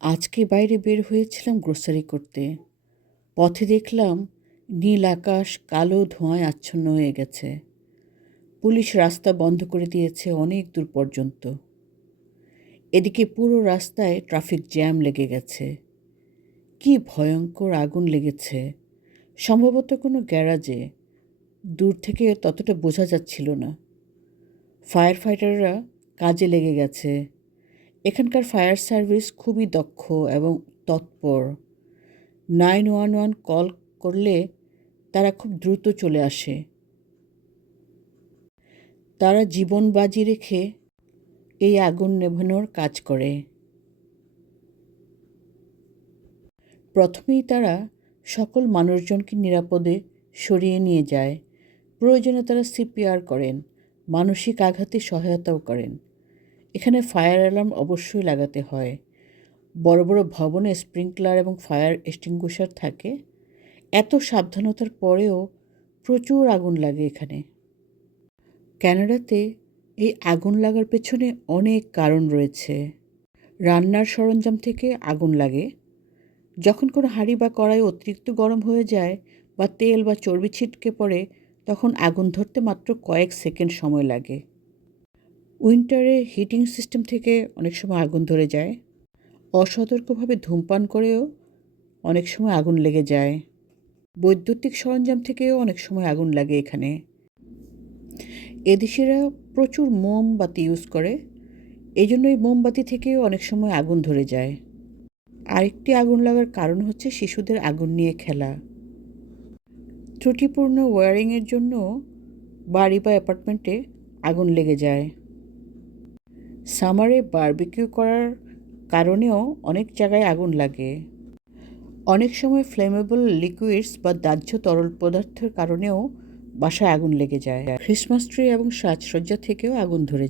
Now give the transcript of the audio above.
আজকে বাইরে বের হয়েছিলাম গ্রোসারি করতে। পথে দেখলাম নীল আকাশ কালো ধোঁয়ায় আচ্ছন্ন হয়ে গেছে। পুলিশ রাস্তা বন্ধ করে দিয়েছে অনেক দূর পর্যন্ত। এদিকে পুরো রাস্তায় ট্রাফিক জ্যাম লেগে গেছে। কি ভয়ঙ্কর আগুন লেগেছে! সম্ভবত কোনো গ্যারাজে। দূর থেকে ততটা বোঝা যাচ্ছিল না। ফায়ার ফাইটাররা কাজে লেগে গেছে। এখানকার ফায়ার সার্ভিস খুবই দক্ষ এবং তৎপর। 911 কল করলে তারা খুব দ্রুত চলে আসে। তারা জীবন বাজি রেখে এই আগুন নেভানোর কাজ করে। প্রথমেই তারা সকল মানুষজনকে নিরাপদে সরিয়ে নিয়ে যায়। প্রয়োজনে তারা সিপিআর করেন, মানসিক আঘাতে সহায়তাও করেন। এখানে ফায়ার অ্যালার্ম অবশ্যই লাগাতে হয়। বড় বড় ভবনে স্প্রিংকলার এবং ফায়ার এক্সটিংগুইশার থাকে। এত সাবধানতার পরেও প্রচুর আগুন লাগে এখানে। কানাডাতে এই আগুন লাগার পেছনে অনেক কারণ রয়েছে। রান্নার সরঞ্জাম থেকে আগুন লাগে। যখন কোনো হাঁড়ি বা কড়াই অতিরিক্ত গরম হয়ে যায় বা তেল বা চর্বি ছিটকে পড়ে, তখন আগুন ধরতে মাত্র কয়েক সেকেন্ড সময় লাগে। উইন্টারে হিটিং সিস্টেম থেকে অনেক সময় আগুন ধরে যায়। অসতর্কভাবে ধূমপান করেও অনেক সময় আগুন লেগে যায়। বৈদ্যুতিক সরঞ্জাম থেকেও অনেক সময় আগুন লাগে এখানে। এদেশিরা প্রচুর মোমবাতি ইউজ করে, এই জন্য এই মোমবাতি থেকেও অনেক সময় আগুন ধরে যায়। আরেকটি আগুন লাগার কারণ হচ্ছে শিশুদের আগুন নিয়ে খেলা। ত্রুটিপূর্ণ ওয়্যারিংয়ের জন্য বাড়ি বা অ্যাপার্টমেন্টে আগুন লেগে যায়। সামারে বারবিকিউ করার কারণেও অনেক জায়গায় আগুন লাগে। অনেক সময় ফ্লেমেবল লিকুইডস বা দাহ্য তরল পদার্থের কারণেও বাসায় আগুন লেগে যায়। ক্রিসমাস ট্রি এবং সাজসজ্জা থেকেও আগুন ধরে যায়।